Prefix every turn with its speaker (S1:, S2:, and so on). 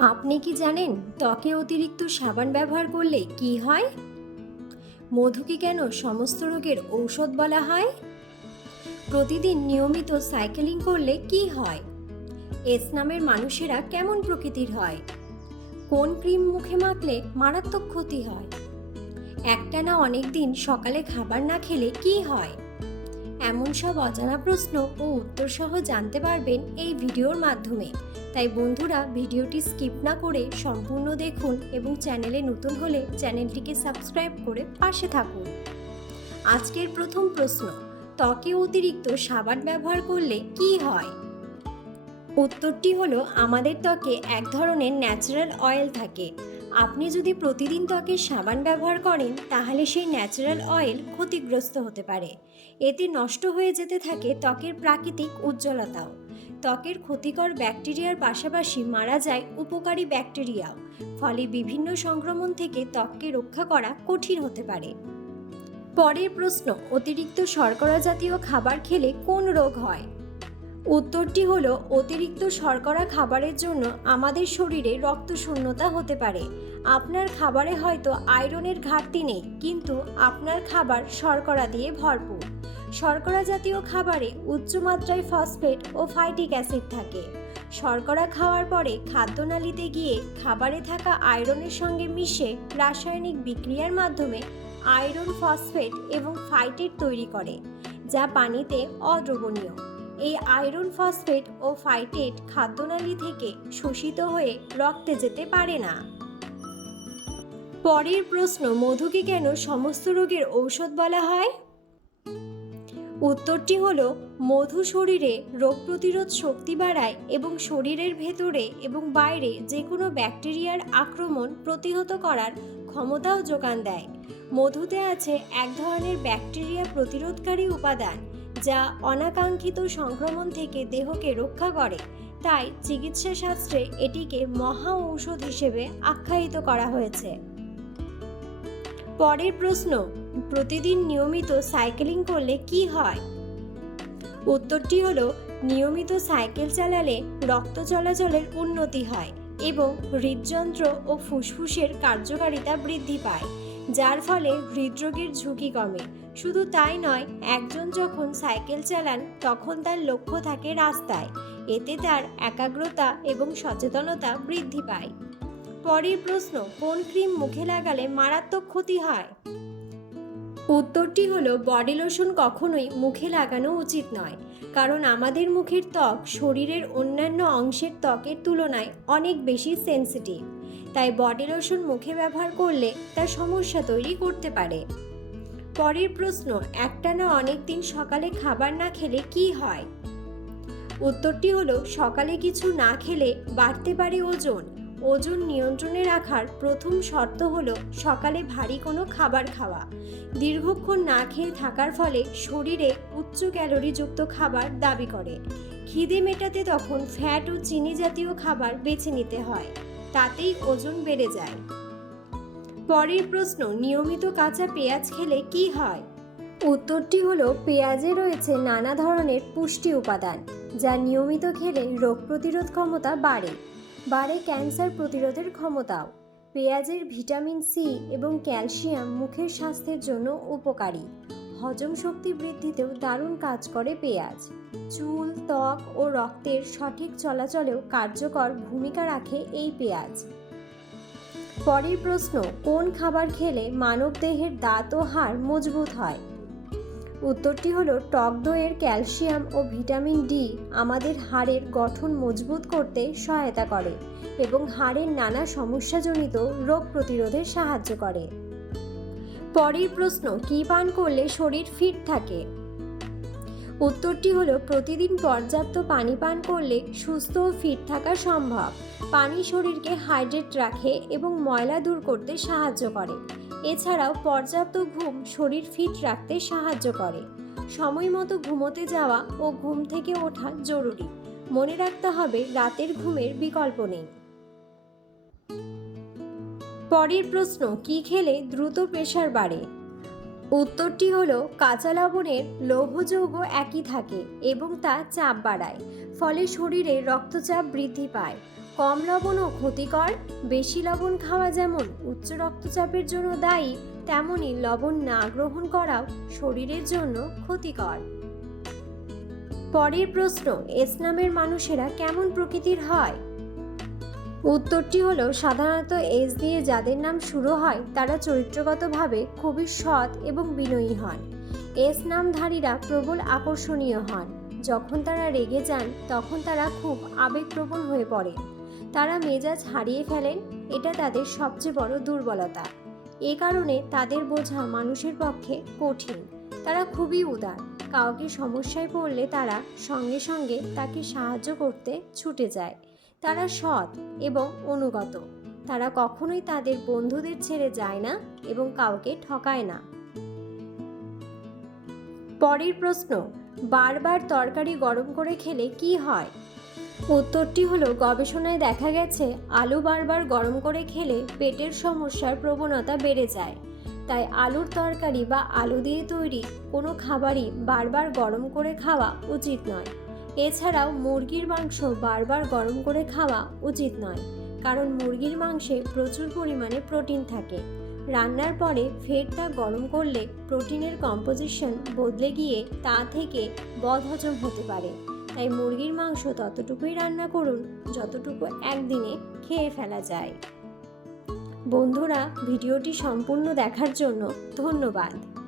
S1: আপনি কি জানেন ত্বকে অতিরিক্ত সাবান ব্যবহার করলে কি হয়? মধুকে কেন সমস্ত রোগের ঔষধ বলা হয়? প্রতিদিন নিয়মিত সাইকেলিং করলে কি হয়? এস নামের মানুষেরা কেমন প্রকৃতির হয়? কোন ক্রিম মুখে মাখলে মারাত্মক ক্ষতি হয়? একটানা অনেক দিন সকালে খাবার না খেলে কি হয়? এমন সব অজানা প্রশ্ন ও উত্তর সহ জানতে পারবেন এই ভিডিওর মাধ্যমে। তাই বন্ধুরা, ভিডিওটি স্কিপ না করে সম্পূর্ণ দেখুন এবং চ্যানেলে নতুন হলে চ্যানেলটিকে সাবস্ক্রাইব করে পাশে থাকুন। আজকের প্রথম প্রশ্ন, ত্বকে অতিরিক্ত সাবান ব্যবহার করলে কি হয়? উত্তরটি হলো, আমাদের ত্বকে এক ধরনের ন্যাচারাল অয়েল থাকে। আপনি যদি প্রতিদিন ত্বকে সাবান ব্যবহার করেন, তাহলে সেই ন্যাচারাল অয়েল ক্ষতিগ্রস্ত হতে পারে। এতে নষ্ট হয়ে যেতে থাকে ত্বকের প্রাকৃতিক উজ্জ্বলতাও। ত্বকের ক্ষতিকর ব্যাকটেরিয়ার পাশাপাশি মারা যায় উপকারী ব্যাকটেরিয়াও, ফলে বিভিন্ন সংক্রমণ থেকে ত্বককে রক্ষা করা কঠিন হতে পারে। পরের প্রশ্ন, অতিরিক্ত শর্করা জাতীয় খাবার খেলে কোন রোগ হয়? উত্তরটি হলো, অতিরিক্ত শর্করা খাবারের জন্য আমাদের শরীরে রক্তশূন্যতা হতে পারে। আপনার খাবারে হয়তো আয়রনের ঘাটতি নেই, কিন্তু আপনার খাবার শর্করা দিয়ে ভরপুর। শর্করা জাতীয় খাবারে উচ্চ মাত্রায় ফসফেট ও ফাইটিক অ্যাসিড থাকে। শর্করা খাওয়ার পরে খাদ্যনালীতে গিয়ে খাবারে থাকা আয়রনের সঙ্গে মিশে রাসায়নিক বিক্রিয়ার মাধ্যমে আয়রন, ফসফেট এবং ফাইটেট তৈরি করে, যা পানিতে অদ্রবণীয়। এই আয়রন, ফসফেট ও ফাইটেট খাদ্যনালী থেকে শোষিত হয়ে রক্তে যেতে পারে না। পরের প্রশ্ন, মধুকে কেন সমস্ত রোগের ঔষধ বলা হয়? উত্তরটি হল, মধু শরীরে রোগ প্রতিরোধ শক্তি বাড়ায় এবং শরীরের ভেতরে এবং বাইরে যে কোনো ব্যাকটেরিয়ার আক্রমণ প্রতিহত করার ক্ষমতাও যোগান দেয়। মধুতে আছে এক ধরনের ব্যাকটেরিয়া প্রতিরোধকারী উপাদান, যা অনাকাঙ্ক্ষিত সংক্রমণ থেকে দেহকে রক্ষা করে। তাই চিকিৎসা শাস্ত্রে এটিকে মহা ঔষধ হিসেবে আখ্যায়িত করা হয়েছে। পরের প্রশ্ন, প্রতিদিন নিয়মিত সাইকেলিং করলে কি হয়? উত্তরটি হলো, নিয়মিত সাইকেল চালালে রক্ত চলাচলের উন্নতি হয় এবং হৃদযন্ত্র ও ফুসফুসের কার্যকারিতা বৃদ্ধি পায়, যার ফলে হৃদরোগের ঝুঁকি কমে। শুধু তাই নয়, একজন যখন সাইকেল চালান, তখন তার লক্ষ্য থাকে রাস্তায়। এতে তার একাগ্রতা এবং সচেতনতা বৃদ্ধি পায়। পরের প্রশ্ন, কোন ক্রিম মুখে লাগালে মারাত্মক ক্ষতি হয়? উত্তরটি হলো, বডি লোশন কখনোই মুখে লাগানো উচিত নয়, কারণ আমাদের মুখের ত্বক শরীরের অন্যান্য অংশের ত্বকের তুলনায় অনেক বেশি সেন্সিটিভ তাই বডি লোশন মুখে ব্যবহার করলে তার সমস্যা তৈরি করতে পারে। পরের প্রশ্ন, একটানা অনেক দিন সকালে খাবার না খেলে কি হয়? উত্তরটি হলো, সকালে কিছু না খেলে বাড়তে পারে ওজন ওজন নিয়ন্ত্রণে রাখার প্রথম শর্ত হল সকালে ভারী কোনো খাবার খাওয়া। দীর্ঘক্ষণ না খেয়ে থাকার ফলে শরীরে উচ্চ ক্যালোরিযুক্ত খাবার দাবি করে। খিদে মেটাতে তখন ফ্যাট ও চিনি জাতীয় খাবার বেছে নিতে হয়, তাতেই ওজন বেড়ে যায়। পরের প্রশ্ন, নিয়মিত কাঁচা পেঁয়াজ খেলে কি হয়? উত্তরটি হলো, পেঁয়াজে রয়েছে নানা ধরনের পুষ্টি উপাদান, যা নিয়মিত খেলে রোগ প্রতিরোধ ক্ষমতা বাড়ে। বাড়ে ক্যান্সার প্রতিরোধের ক্ষমতাও পেঁয়াজের ভিটামিন সি এবং ক্যালসিয়াম মুখের স্বাস্থ্যের জন্য উপকারী। হজম শক্তি বৃদ্ধিতেও দারুণ কাজ করে পেঁয়াজ। চুল, ত্বক ও রক্তের সঠিক চলাচলেও কার্যকর ভূমিকা রাখে এই পেঁয়াজ। পরের প্রশ্ন, কোন খাবার খেলে মানবদেহের দাঁত ও হাড় মজবুত হয়? উত্তরটি হলো টক দইয়ের ক্যালসিয়াম ও ভিটামিন ডি আমাদের হাড়ের গঠন মজবুত করতে সহায়তা করে এবং হাড়ের নানা সমস্যাজনিত রোগ প্রতিরোধে সাহায্য করে। পরের প্রশ্ন, কি পান করলে শরীর ফিট থাকে? উত্তরটি হলো, প্রতিদিন পর্যাপ্ত পানি পান করলে সুস্থ ও ফিট থাকা সম্ভব। পানি শরীরকে হাইড্রেট রাখে এবং ময়লা দূর করতে সাহায্য করে। এছাড়াও পর্যাপ্ত ঘুম শরীর ফিট রাখতে সাহায্য করে। সময় মতো ঘুমোতে যাওয়া ও ঘুম থেকে ওঠা জরুরি। মনে রাখতে হবে রাতের ঘুমের বিকল্প নেই। পরের প্রশ্ন, কি খেলে দ্রুত প্রেশার বাড়ে? উত্তরটি হলো, কাঁচা লবণের লৌহ যৌগ একই থাকে এবং তা চাপ বাড়ায়, ফলে শরীরে রক্তচাপ বৃদ্ধি পায়। কম লবণও ক্ষতিকর, বেশি লবণ খাওয়া যেমন উচ্চ রক্তচাপের জন্য দায়ী, তেমনি লবণ না গ্রহণ করাও শরীরের জন্য ক্ষতিকর। পরের প্রশ্ন এস নামের মানুষেরা কেমন প্রকৃতির হয়? উত্তরটি হলো, সাধারণত এস দিয়ে যাদের নাম শুরু হয়, তারা চরিত্রগতভাবে খুবই সৎ এবং বিনয়ী হন। এস নামধারীরা প্রবল আকর্ষণীয় হন। যখন তারা রেগে যান, তখন তারা খুব আবেগপ্রবণ হয়ে পড়ে। তারা মেজাজ হারিয়ে ফেলেন, এটা তাদের সবচেয়ে বড় দুর্বলতা। এ কারণে তাদের বোঝা মানুষের পক্ষে কঠিন। তারা খুবই উদার। কাউকে সমস্যায় পড়লে তারা সঙ্গে সঙ্গে তাকে সাহায্য করতে ছুটে যায়। তারা সৎ এবং অনুগত। তারা কখনোই তাদের বন্ধুদের ছেড়ে যায় না এবং কাউকে ঠকায় না। পরের প্রশ্ন, বারবার তরকারি গরম করে খেলে কি হয়? উত্তরটি হলো, গবেষণায় দেখা গেছে, আলু বারবার গরম করে খেলে পেটের সমস্যার প্রবণতা বেড়ে যায়। তাই আলুর তরকারি বা আলু দিয়ে তৈরি কোনো খাবারই বারবার গরম করে খাওয়া উচিত নয়। এছাড়াও মুরগির মাংস বারবার গরম করে খাওয়া উচিত নয়, কারণ মুরগির মাংসে প্রচুর পরিমাণে প্রোটিন থাকে। রান্নার পরে ফেরটা গরম করলে প্রোটিনের কম্পোজিশন বদলে গিয়ে তা থেকে বদহজম হতে পারে। তাই মুরগির মাংস ততটুকুই রান্না করুন, যতটুকু একদিনে খেয়ে ফেলা যায়। বন্ধুরা, ভিডিওটি সম্পূর্ণ দেখার জন্য ধন্যবাদ।